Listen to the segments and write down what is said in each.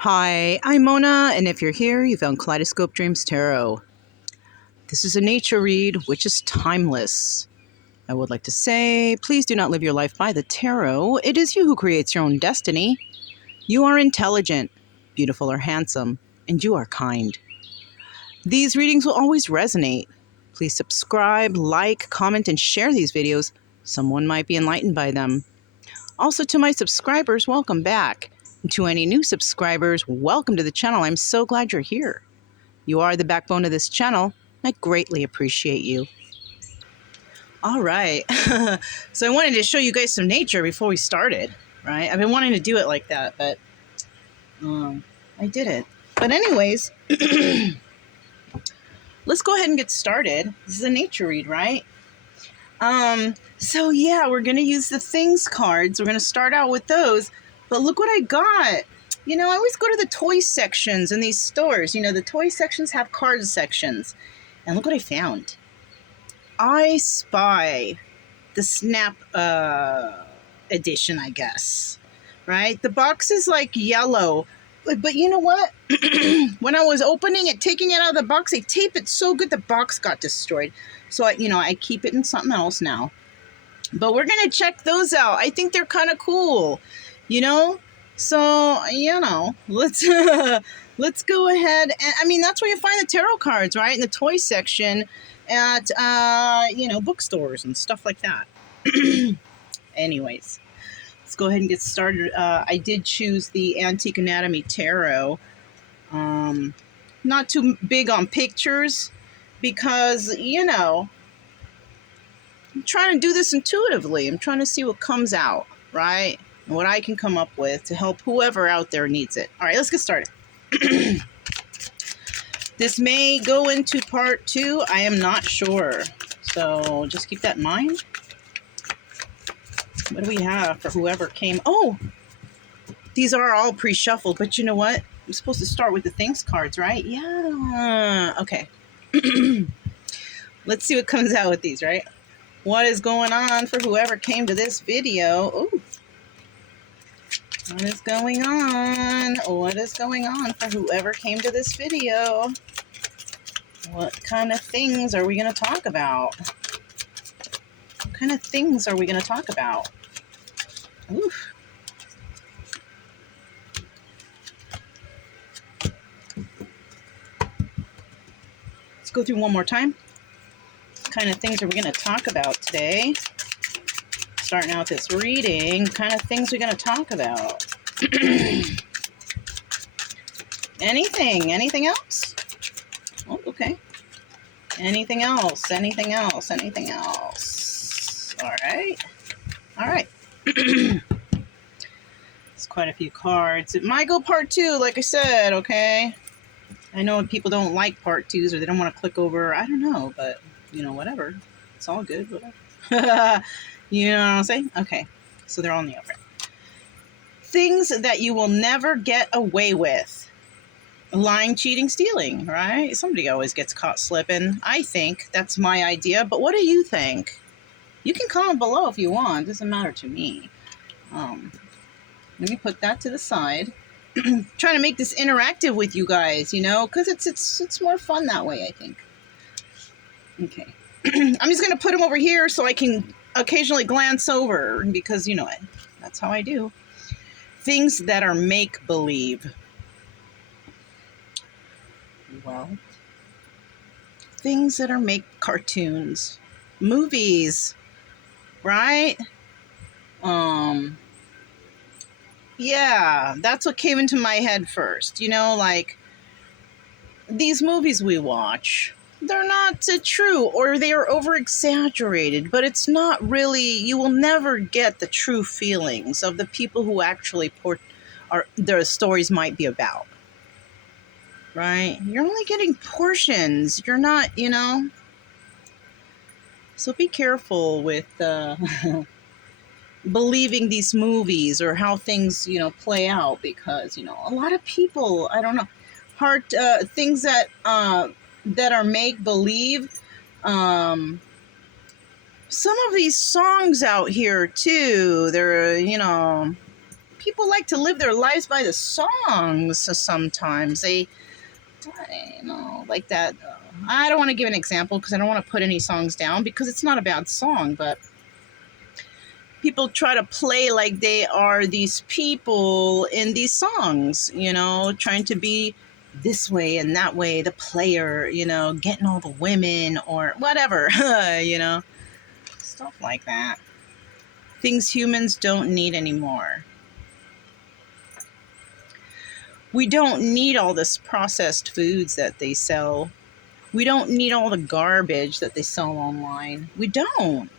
Hi, I'm Mona, and if you're here, you found Kaleidoscope Dreams Tarot. This is a nature read, which is timeless. I would like to say, please do not live your life by the tarot. It is you who creates your own destiny. You are intelligent, beautiful or handsome, and you are kind. These readings will always resonate. Please subscribe, like, comment, and share these videos. Someone might be enlightened by them. Also, to my subscribers, welcome back. And to any new subscribers, welcome to the channel. I'm so glad you're here. You are the backbone of this channel. I greatly appreciate you. All right. So I wanted to show you guys some nature before we started, right? I've been wanting to do it like that, but I didn't. But anyways, let's go ahead and get started. This is a nature read, right? So yeah, we're going to use the things cards. We're going to start out with those, but look what I got. You know, I always go to the toy sections in these stores. You know, the toy sections have card sections. And look what I found. I Spy, the Snap edition, I guess. Right? The box is like yellow. But you know what? When I was opening it, taking it out of the box, they tape it so good the box got destroyed. So, I keep it in something else now. But we're going to check those out. I think they're kind of cool, you know? So, let's let's go ahead. And that's where you find the tarot cards, right? In the toy section at, bookstores and stuff like that. Anyways, let's go ahead and get started. I did choose the Antique Anatomy Tarot. Not too big on pictures because, I'm trying to do this intuitively. I'm trying to see what comes out, right? And what I can come up with to help whoever out there needs it. All right, let's get started. This may go into part 2. I am not sure. So just keep that in mind. What do we have for whoever came? Oh, these are all pre-shuffled, but you know what? I'm supposed to start with the things cards, right? Yeah. Okay. Let's see what comes out with these, right? What is going on for whoever came to this video? Ooh. What is going on? What is going on for whoever came to this video? What kind of things are we going to talk about? What kind of things are we going to talk about? Oof. Let's go through one more time. What kind of things are we going to talk about today? Starting out this reading, what kind of things are we going to talk about? Anything else? Oh, okay. Anything else? Anything else? Anything else? All right. It's quite a few cards. It might go part 2, like I said, okay? I know people don't like part 2s or they don't want to click over. I don't know, but, whatever. It's all good, whatever. You know what I'm saying? Okay, so they're on the over. Things that you will never get away with. Lying, cheating, stealing, right? Somebody always gets caught slipping. I think that's my idea, but what do you think? You can comment below if you want. It doesn't matter to me. Let me put that to the side. Trying to make this interactive with you guys, because it's more fun that way, I think. Okay. I'm just going to put them over here so I can occasionally glance over because, that's how I do. Things that are make-believe. Well, things that are cartoons, movies, right? Yeah, that's what came into my head first. Like these movies we watch, they're not true or they are over-exaggerated, but it's not really, you will never get the true feelings of the people who actually their stories might be about. Right? You're only getting portions. You're not, So be careful with believing these movies or how things, play out because, a lot of people, I don't know, things that are make-believe. Some of these songs out here, too, they're, people like to live their lives by the songs. So sometimes like that. I don't want to give an example because I don't want to put any songs down because it's not a bad song, but people try to play like they are these people in these songs, trying to be this way and that way, the player, getting all the women or whatever, stuff like that. Things humans don't need anymore. We don't need all this processed foods that they sell. We don't need all the garbage that they sell online. We don't.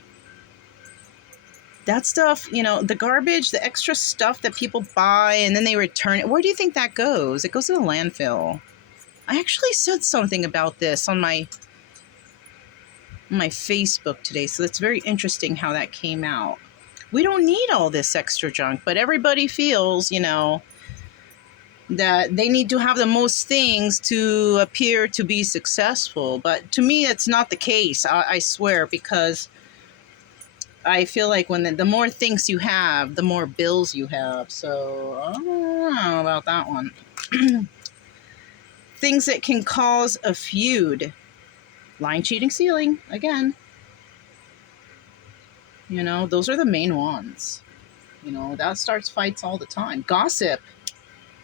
That stuff, the garbage, the extra stuff that people buy and then they return it. Where do you think that goes? It goes to the landfill. I actually said something about this on my Facebook today, so it's very interesting how that came out. We don't need all this extra junk, but everybody feels, that they need to have the most things to appear to be successful. But to me, that's not the case, I swear, because I feel like when the more things you have, the more bills you have. So I don't know about that one. Things that can cause a feud. Lying, cheating, stealing. Again. Those are the main ones. That starts fights all the time. Gossip.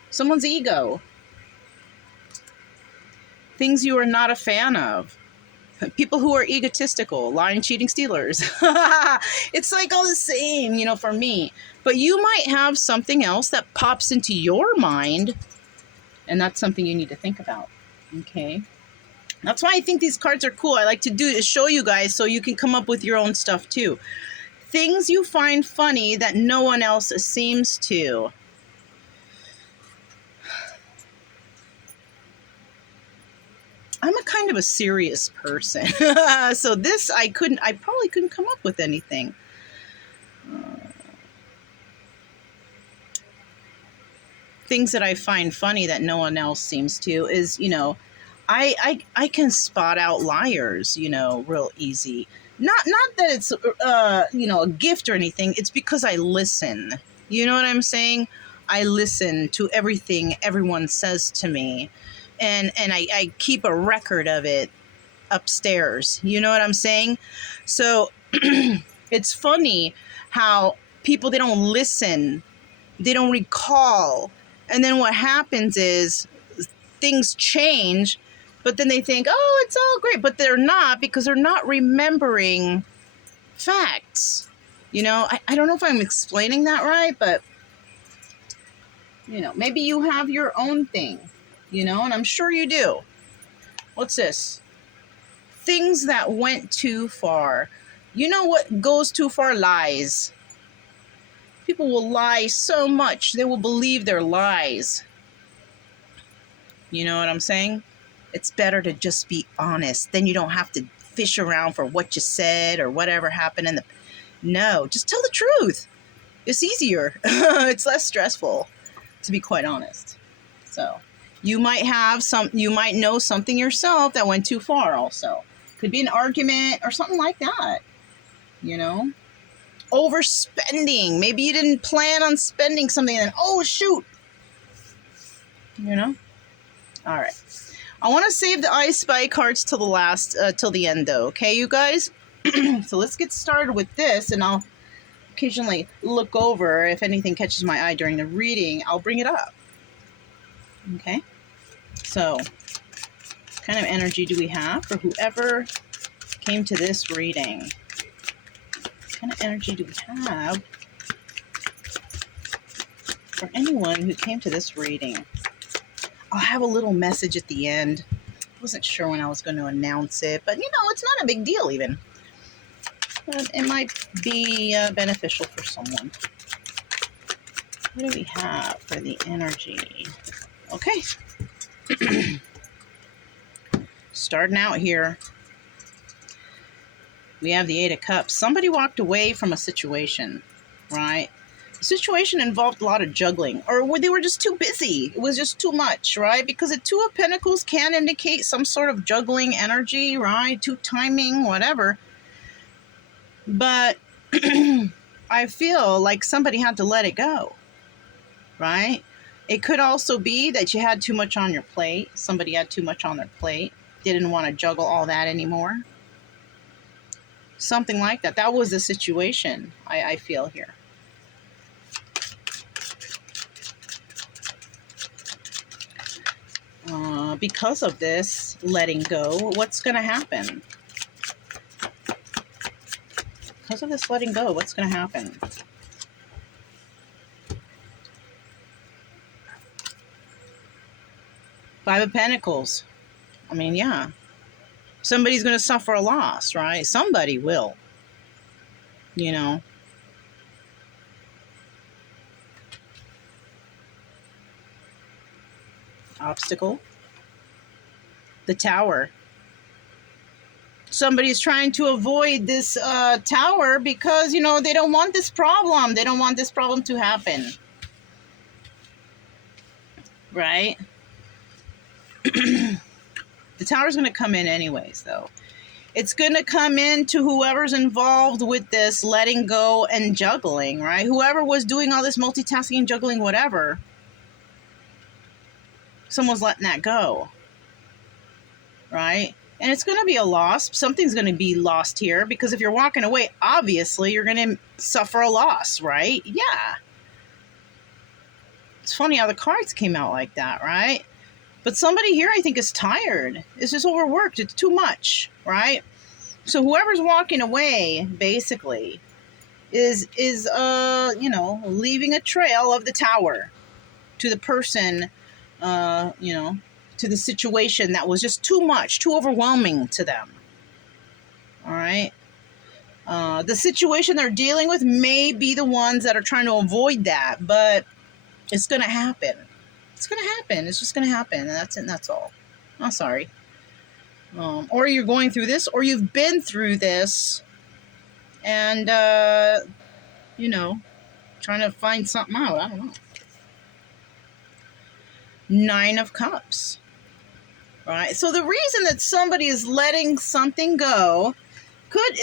Someone's ego. Things you are not a fan of. People who are egotistical, lying, cheating, stealers. It's like all the same, for me. But you might have something else that pops into your mind, and that's something you need to think about. Okay? That's why I think these cards are cool. I like to do is show you guys so you can come up with your own stuff too. Things you find funny that no one else seems to. I'm a kind of a serious person. So this, I probably couldn't come up with anything. Things that I find funny that no one else seems to is, I can spot out liars, real easy. Not that it's, a gift or anything. It's because I listen. You know what I'm saying? I listen to everything everyone says to me. And I keep a record of it upstairs. You know what I'm saying? So it's funny how people, they don't listen. They don't recall. And then what happens is things change, but then they think, oh, it's all great. But they're not, because they're not remembering facts. I don't know if I'm explaining that right, but, maybe you have your own thing. And I'm sure you do. What's this? Things that went too far. You know what goes too far? Lies. People will lie so much, they will believe their lies. You know what I'm saying? It's better to just be honest. Then you don't have to fish around for what you said or whatever happened No, just tell the truth. It's easier. It's less stressful, to be quite honest. So you might know something yourself that went too far also. Could be an argument or something like that. Overspending. Maybe you didn't plan on spending something and then, oh, shoot. All right. I want to save the I Spy cards till the end though. Okay, you guys? So let's get started with this, and I'll occasionally look over. If anything catches my eye during the reading, I'll bring it up. Okay? So, what kind of energy do we have for whoever came to this reading? What kind of energy do we have for anyone who came to this reading? I'll have a little message at the end. I wasn't sure when I was going to announce it, but it's not a big deal even. But it might be beneficial for someone. What do we have for the energy? Okay. Starting out here, we have the 8 of Cups. Somebody walked away from a situation, right? The situation involved a lot of juggling, or they were just too busy. It was just too much, right? Because the 2 of Pentacles can indicate some sort of juggling energy, right? Two timing, whatever. But I feel like somebody had to let it go. right? It could also be that you had too much on your plate. Somebody had too much on their plate, didn't want to juggle all that anymore. Something like that. That was the situation I feel here. Because of this letting go, what's going to happen? Because of this letting go, what's going to happen? Five of Pentacles. I mean, yeah. Somebody's going to suffer a loss, right? Somebody will. You know. Obstacle. The Tower. Somebody's trying to avoid this tower because, you know, they don't want this problem. They don't want this problem to happen. Right? The tower's going to come in anyways, though. It's going to come in to whoever's involved with this letting go and juggling, right? Whoever was doing all this multitasking, juggling, whatever. Someone's letting that go. Right? And it's going to be a loss. Something's going to be lost here because if you're walking away, obviously you're going to suffer a loss, right? Yeah. It's funny how the cards came out like that, right? But somebody here, I think, is tired. It's just overworked. It's too much, right? So whoever's walking away, basically, is you know, leaving a trail of the tower to the person, you know, to the situation that was just too much, too overwhelming to them. All right. The situation they're dealing with may be the ones that are trying to avoid that, but it's going to happen. It's going to happen. It's just going to happen. And that's it. And that's all. I'm sorry. Or you're going through this, or you've been through this and, you know, trying to find something out. I don't know. Nine of Cups. Right? So the reason that somebody is letting something go,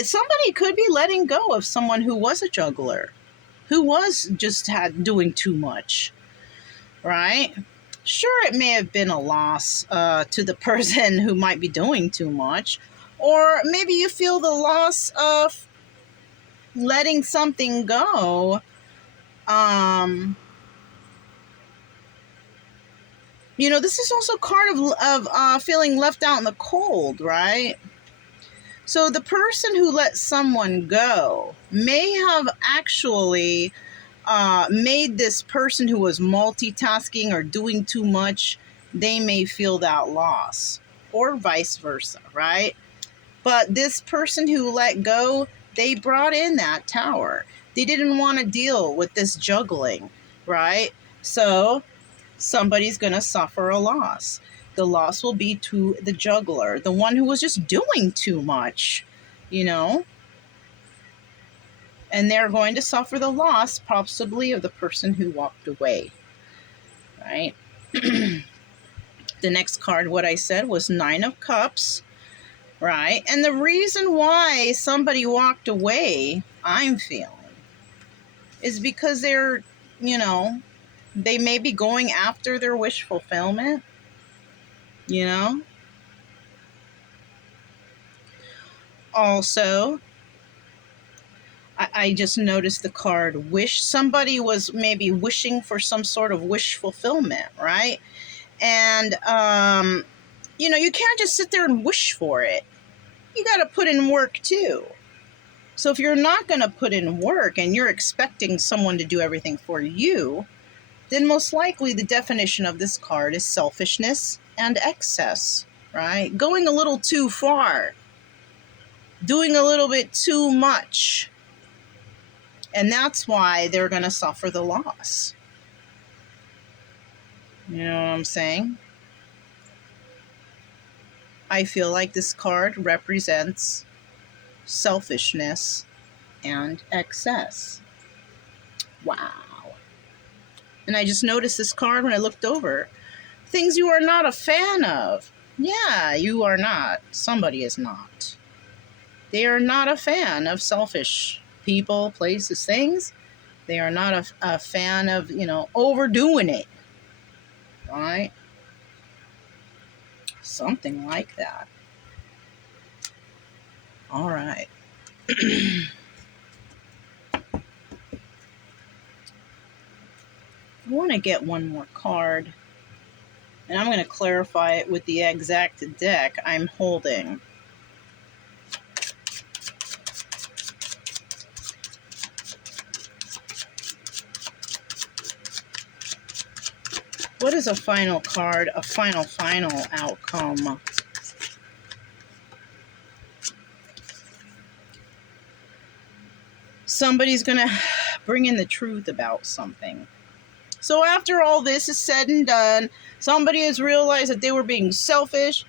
somebody could be letting go of someone who was a juggler, who was just doing too much, right? Sure, it may have been a loss to the person who might be doing too much, or maybe you feel the loss of letting something go. You know, this is also a card of feeling left out in the cold, right? So the person who let someone go may have actually made this person who was multitasking or doing too much, they may feel that loss, or vice versa, right? But this person who let go, they brought in that tower. They didn't want to deal with this juggling, right? So somebody's going to suffer a loss. The loss will be to the juggler, the one who was just doing too much, you know? And they're going to suffer the loss, possibly, of the person who walked away, right? The next card, what I said, was Nine of Cups, right? And the reason why somebody walked away, I'm feeling, is because they're, you know, they may be going after their wish fulfillment, you know? Also, I just noticed the card wish. Somebody was maybe wishing for some sort of wish fulfillment, right? And, you know, you can't just sit there and wish for it. You got to put in work too. So if you're not going to put in work and you're expecting someone to do everything for you, then most likely the definition of this card is selfishness and excess, right? Going a little too far, doing a little bit too much. And that's why they're going to suffer the loss. You know what I'm saying? I feel like this card represents selfishness and excess. Wow. And I just noticed this card when I looked over. Things you are not a fan of. Yeah, you are not. Somebody is not. They are not a fan of selfish people, places, things. They are not a fan of, overdoing it. All right? Something like that. All right. I want to get one more card. And I'm going to clarify it with the exact deck I'm holding. What is a final card? A final outcome. Somebody's going to bring in the truth about something. So after all this is said and done, somebody has realized that they were being selfish.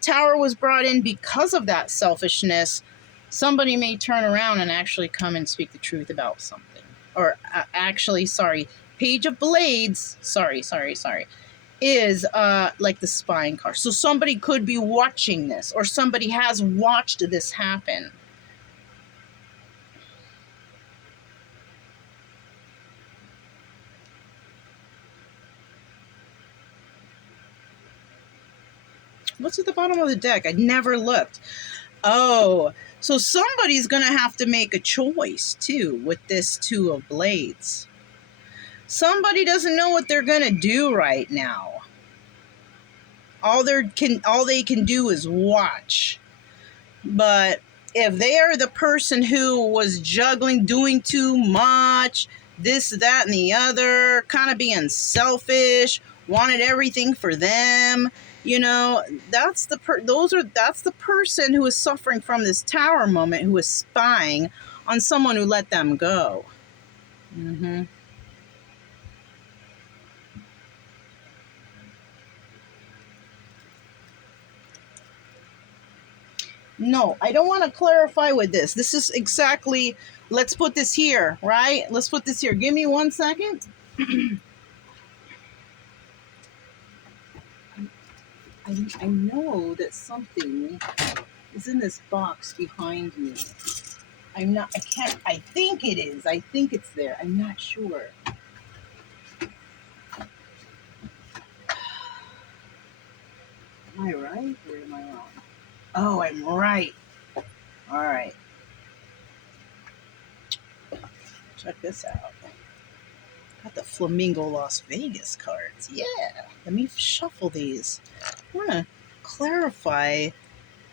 Tower was brought in because of that selfishness. Somebody may turn around and actually come and speak the truth about something. Or actually, sorry, Page of Blades, sorry, is like the spying card. So somebody could be watching this, or somebody has watched this happen. What's at the bottom of the deck? I never looked. Oh, so somebody's going to have to make a choice, too, with this Two of Blades. Somebody doesn't know what they're going to do right now. All they can do is watch. But if they are the person who was juggling, doing too much, this, that, and the other, kind of being selfish, wanted everything for them, that's the person who is suffering from this Tower moment, who is spying on someone who let them go. Mm-hmm. No, I don't want to clarify with this. This is exactly, let's put this here, right? Let's put this here. Give me 1 second. I know that something is in this box behind me. I think it is. I think it's there. I'm not sure. Am I right or am I wrong? Oh, I'm right. All right. Check this out. Got the Flamingo Las Vegas cards. Yeah. Let me shuffle these. I want to clarify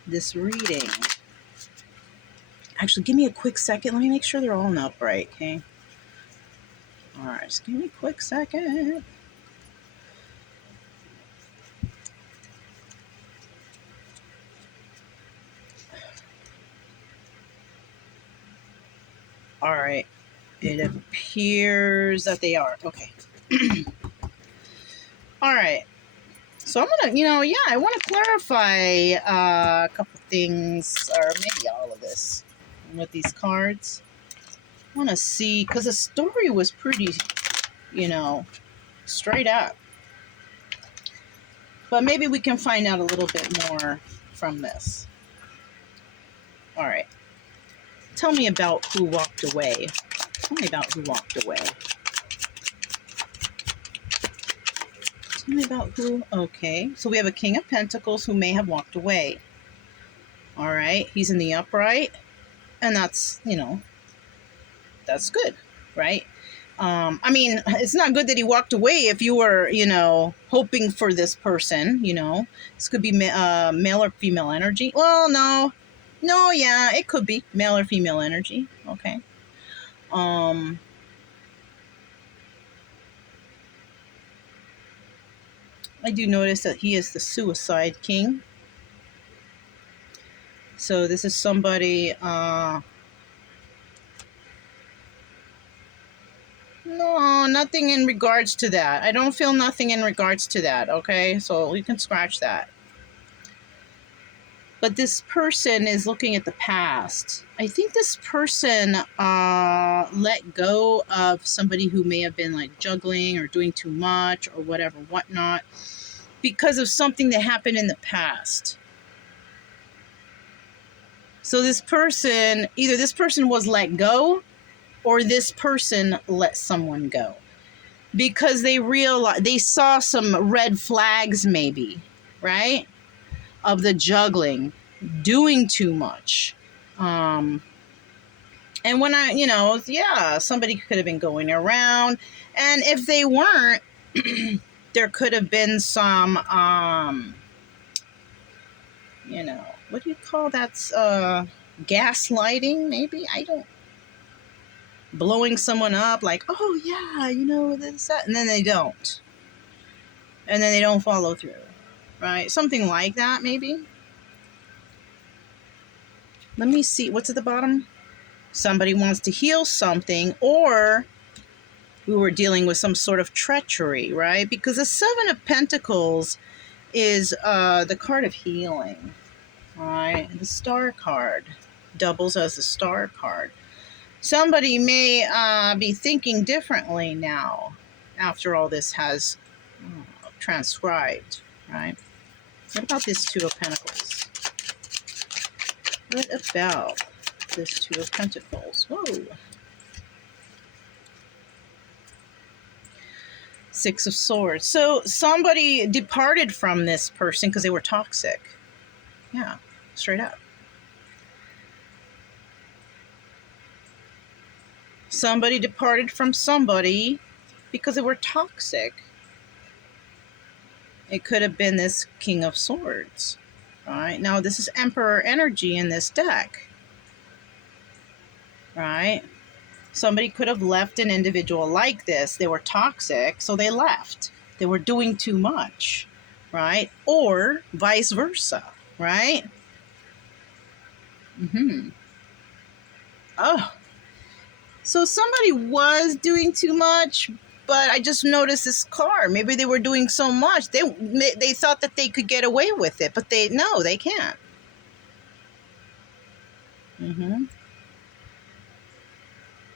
this reading. Actually, give me a quick second. Let me make sure they're all in the upright, okay? All right, just give me a quick second. All right. It appears that they are. Okay. All right. So I'm going to, I want to clarify a couple things, or maybe all of this with these cards. I want to see, because the story was pretty, straight up. But maybe we can find out a little bit more from this. All right. Tell me about who walked away. Tell me about who walked away. Tell me about who. Okay. So we have a King of Pentacles who may have walked away. All right. He's in the upright. And that's, that's good, right? I mean, it's not good that he walked away if you were, hoping for this person, This could be male or female energy. Well, no, yeah, it could be male or female energy. Okay. I do notice that he is the Suicide King. So this is somebody, no, nothing in regards to that. I don't feel nothing in regards to that, okay? So you can scratch that. But this person is looking at the past. I think this person let go of somebody who may have been like juggling or doing too much or whatever, whatnot, because of something that happened in the past. So this person, either this person was let go, or this person let someone go because they saw some red flags, maybe, right? Of the juggling, doing too much. And when yeah, somebody could have been going around, and if they weren't, there could have been some, what do you call that? Gaslighting, maybe? I don't. Blowing someone up, like, oh yeah, this, that, and then they don't. And then they don't follow through, right? Something like that, maybe. Let me see. What's at the bottom? Somebody wants to heal something, or we were dealing with some sort of treachery, right? Because the Seven of Pentacles is the card of healing, right? The Star card doubles as the Star card. Somebody may be thinking differently now after all this has transcribed, right? What about this Two of Pentacles? What about this Two of Pentacles? Whoa. Six of Swords. So somebody departed from this person because they were toxic. Yeah, straight up. Somebody departed from somebody because they were toxic. It could have been this King of Swords. Right? Now, this is Emperor energy in this deck. Right? Somebody could have left an individual like this. They were toxic, so they left. They were doing too much. Right? Or vice versa. Right? Oh. So somebody was doing too much, but I just noticed this card. Maybe they were doing so much. They thought that they could get away with it, but they can't.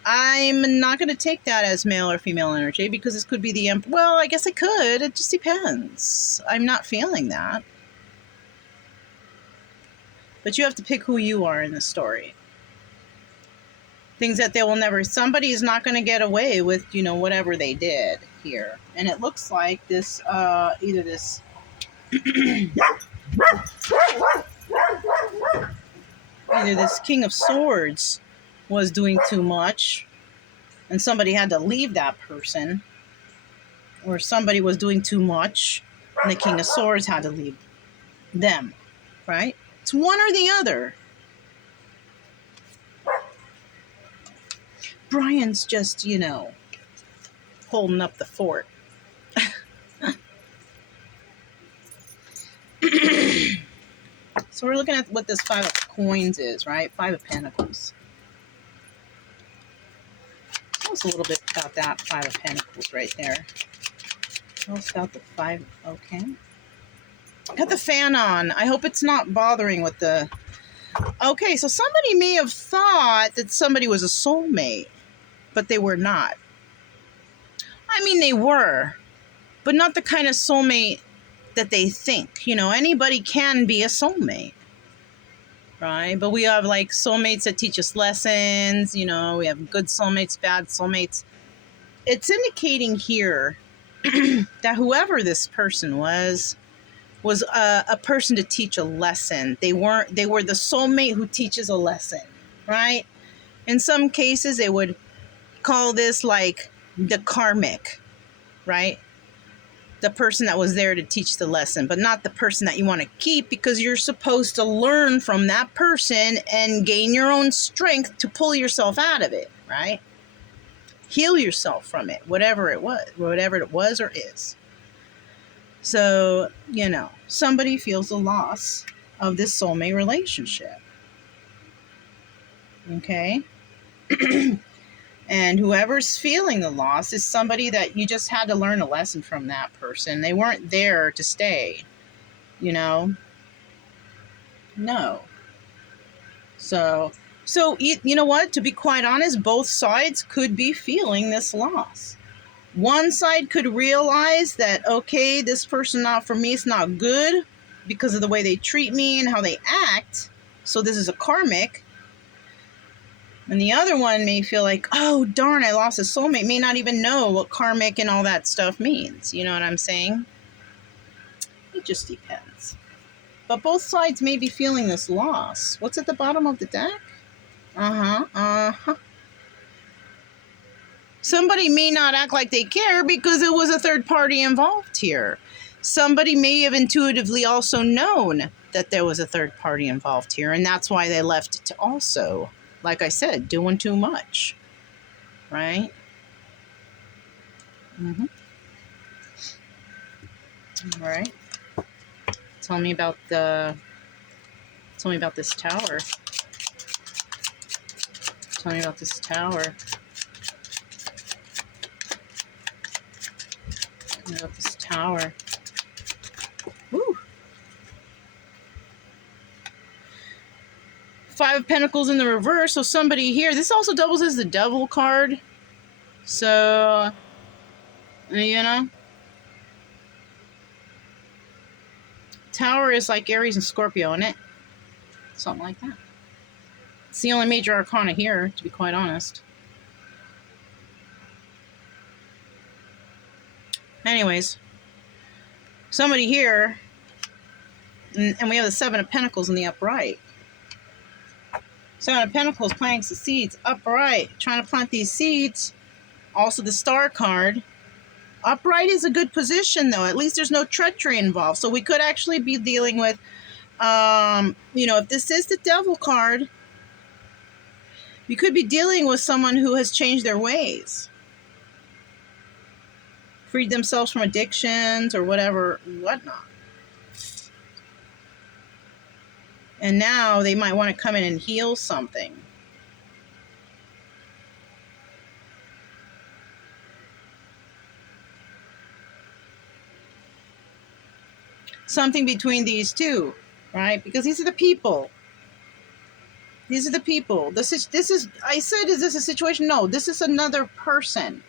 I'm not going to take that as male or female energy because this could be the well, I guess I could. It just depends. I'm not feeling that. But you have to pick who you are in the story. Things that they will never, somebody is not going to get away with, whatever they did here. And it looks like this, either this, either this King of Swords was doing too much and somebody had to leave that person, or somebody was doing too much and the King of Swords had to leave them, right? It's one or the other. Brian's just, holding up the fort. So we're looking at what this Five of Coins is, right? Five of Pentacles. Tell us a little bit about that Five of Pentacles right there. Tell us about the five. Okay. Got the fan on. I hope it's not bothering with the... Okay, so somebody may have thought that somebody was a soulmate, but they were not. I mean, they were, but not the kind of soulmate that they think. Anybody can be a soulmate, right? But we have like soulmates that teach us lessons. We have good soulmates, bad soulmates. It's indicating here that whoever this person was a person to teach a lesson. They were the soulmate who teaches a lesson, right? In some cases, they would call this like the karmic, right? The person that was there to teach the lesson, but not the person that you want to keep, because you're supposed to learn from that person and gain your own strength to pull yourself out of it, right? Heal yourself from it, whatever it was or is. So, somebody feels the loss of this soulmate relationship. Okay? And whoever's feeling the loss is somebody that you just had to learn a lesson from that person. They weren't there to stay, No. So you know what? To be quite honest, both sides could be feeling this loss. One side could realize that, okay, this person not for me, it's not good because of the way they treat me and how they act. So this is a karmic. And the other one may feel like, oh, darn, I lost a soulmate. May not even know what karmic and all that stuff means. You know what I'm saying? It just depends. But both sides may be feeling this loss. What's at the bottom of the deck? Somebody may not act like they care because it was a third party involved here. Somebody may have intuitively also known that there was a third party involved here, and that's why they left it to also, like I said, doing too much, right? All right. Tell me about this tower. Tell me about this tower. Tell me about this tower. Woo. Five of Pentacles in the reverse. So somebody here, this also doubles as the Devil card. So, you know. Tower is like Aries and Scorpio, isn't it? Something like that. It's the only major arcana here, to be quite honest. Anyways, somebody here, and we have the Seven of Pentacles in the upright. Seven of Pentacles planting the seeds, upright, trying to plant these seeds. Also the Star card. Upright is a good position, though. At least there's no treachery involved. So we could actually be dealing with, you know, if this is the Devil card, we could be dealing with someone who has changed their ways. Freed themselves from addictions or whatever, whatnot. And now they might want to come in and heal something. Something between these two, right? Because these are the people. These are the people. This is, I said, is this a situation? No, this is another person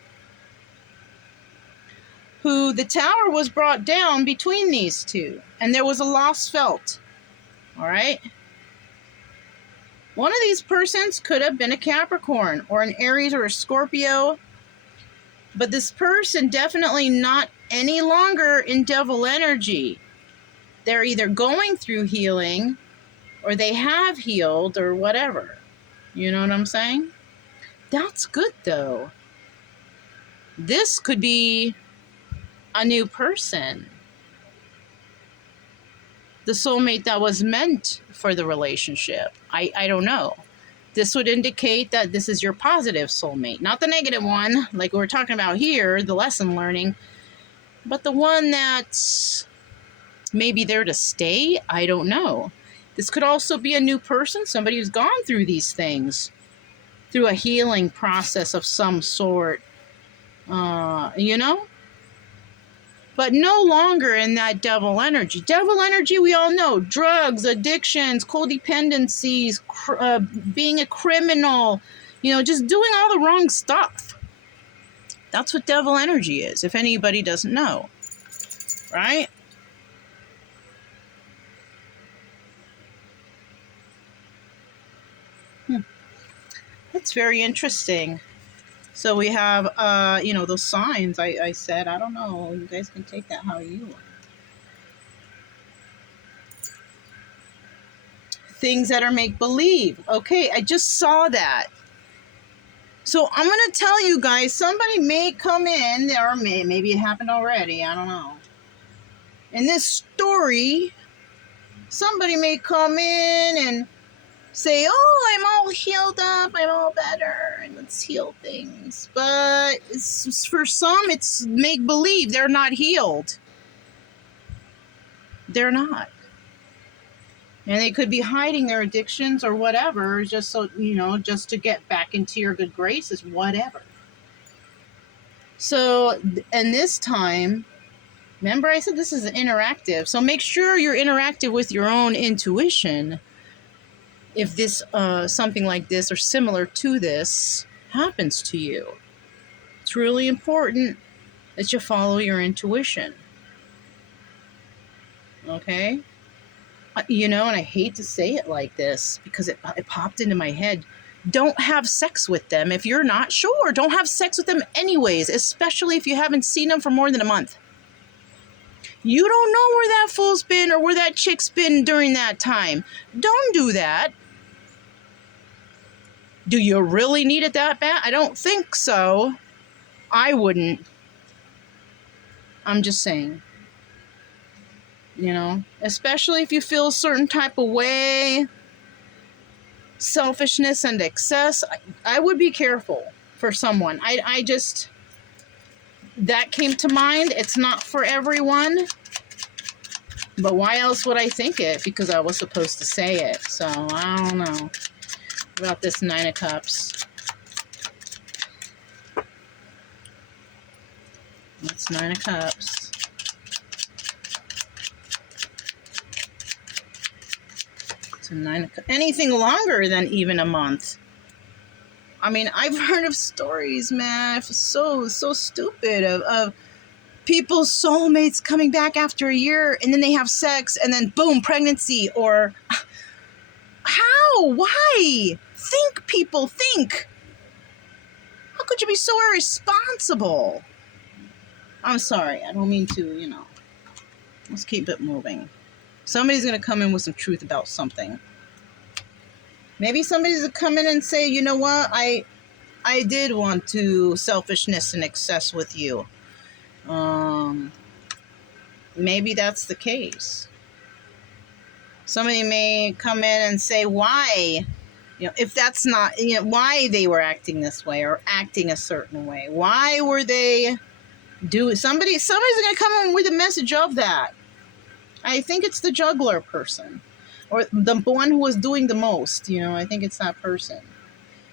who the tower was brought down between these two. And there was a loss felt. All right. One of these persons could have been a Capricorn or an Aries or a Scorpio. But this person definitely not any longer in Devil energy. They're either going through healing or they have healed or whatever. You know what I'm saying? That's good, though. This could be a new person. The soulmate that was meant for the relationship. I don't know. This would indicate that this is your positive soulmate. Not the negative one, like we're talking about here, the lesson learning. But the one that's maybe there to stay. I don't know. This could also be a new person, somebody who's gone through these things, through a healing process of some sort, you know? But no longer in that devil energy. Devil energy, we all know, drugs, addictions, codependencies, being a criminal, you know, just doing all the wrong stuff. That's what devil energy is, if anybody doesn't know, right? That's very interesting. So we have, you know, those signs I said. I don't know. You guys can take that how you want. Things that are make-believe. Okay, I just saw that. So I'm going to tell you guys, somebody may come in, or maybe it happened already. I don't know. In this story, somebody may come in and say, oh, I'm all healed up, I'm all better, and let's heal things. But for some, it's make-believe. They're not healed. They're not. And they could be hiding their addictions or whatever, just so, you know, just to get back into your good graces, whatever. So, and this time, remember I said this is interactive, so make sure you're interactive with your own intuition. If this, something like this or similar to this happens to you, it's really important that you follow your intuition. Okay? You know, and I hate to say it like this because it popped into my head. don't have sex with them if you're not sure. Don't have sex with them anyways, especially if you haven't seen them for more than a month. You don't know where that fool's been or where that chick's been during that time. Don't do that. Do you really need it that bad? I don't think so. I wouldn't. I'm just saying. You know, especially if you feel a certain type of way, selfishness and excess, I would be careful for someone. I just, that came to mind. It's not for everyone. But why else would I think it? Because I was supposed to say it. So, I don't know about this Nine of Cups. That's Nine of Cups. It's a Nine of Cups. Anything longer than even a month. I mean, I've heard of stories, man, so stupid, of people's soulmates coming back after a year and then they have sex and then boom, pregnancy. Or how? Why? Think, people, think. How could you be so irresponsible? I'm sorry, I don't mean to, you know. Let's keep it moving. Somebody's going to come in with some truth about something. Maybe somebody's going to come in and say, you know what, I did want to selfishness and excess with you. Maybe that's the case. Somebody may come in and say why, you know, if that's not, you know, why they were acting this way or acting a certain way. Why were they doing, somebody's going to come in with a message of that. I think it's the juggler person or the one who was doing the most, you know, I think it's that person.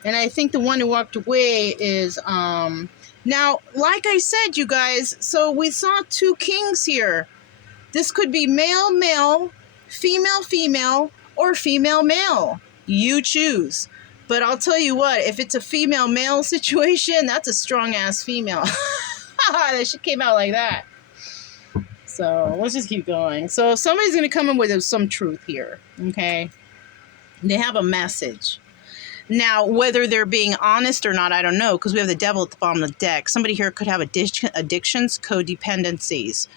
And I think the one who walked away is, now, like I said, you guys, so we saw two kings here. This could be male, male, female, female, or female, male. You choose. But I'll tell you what, if it's a female, male situation, that's a strong-ass female. That shit came out like that. So let's just keep going. So somebody's going to come in with some truth here, okay? They have a message. Now, whether they're being honest or not, I don't know, because we have the devil at the bottom of the deck. Somebody here could have addictions, codependencies,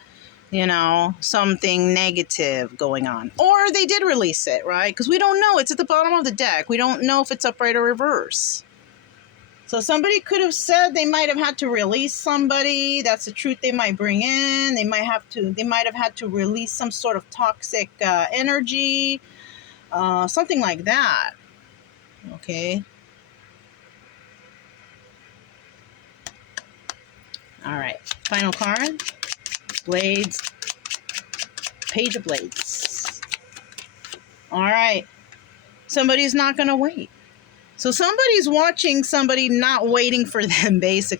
you know, something negative going on. Or they did release it, right? Because we don't know. It's at the bottom of the deck. We don't know if it's upright or reverse. So somebody could have said they might have had to release somebody. That's the truth they might bring in. They might have had to release some sort of toxic energy, something like that. Okay. All right. Final card. Blades. Page of Blades. All right. Somebody's not going to wait. So somebody's watching somebody not waiting for them, basically.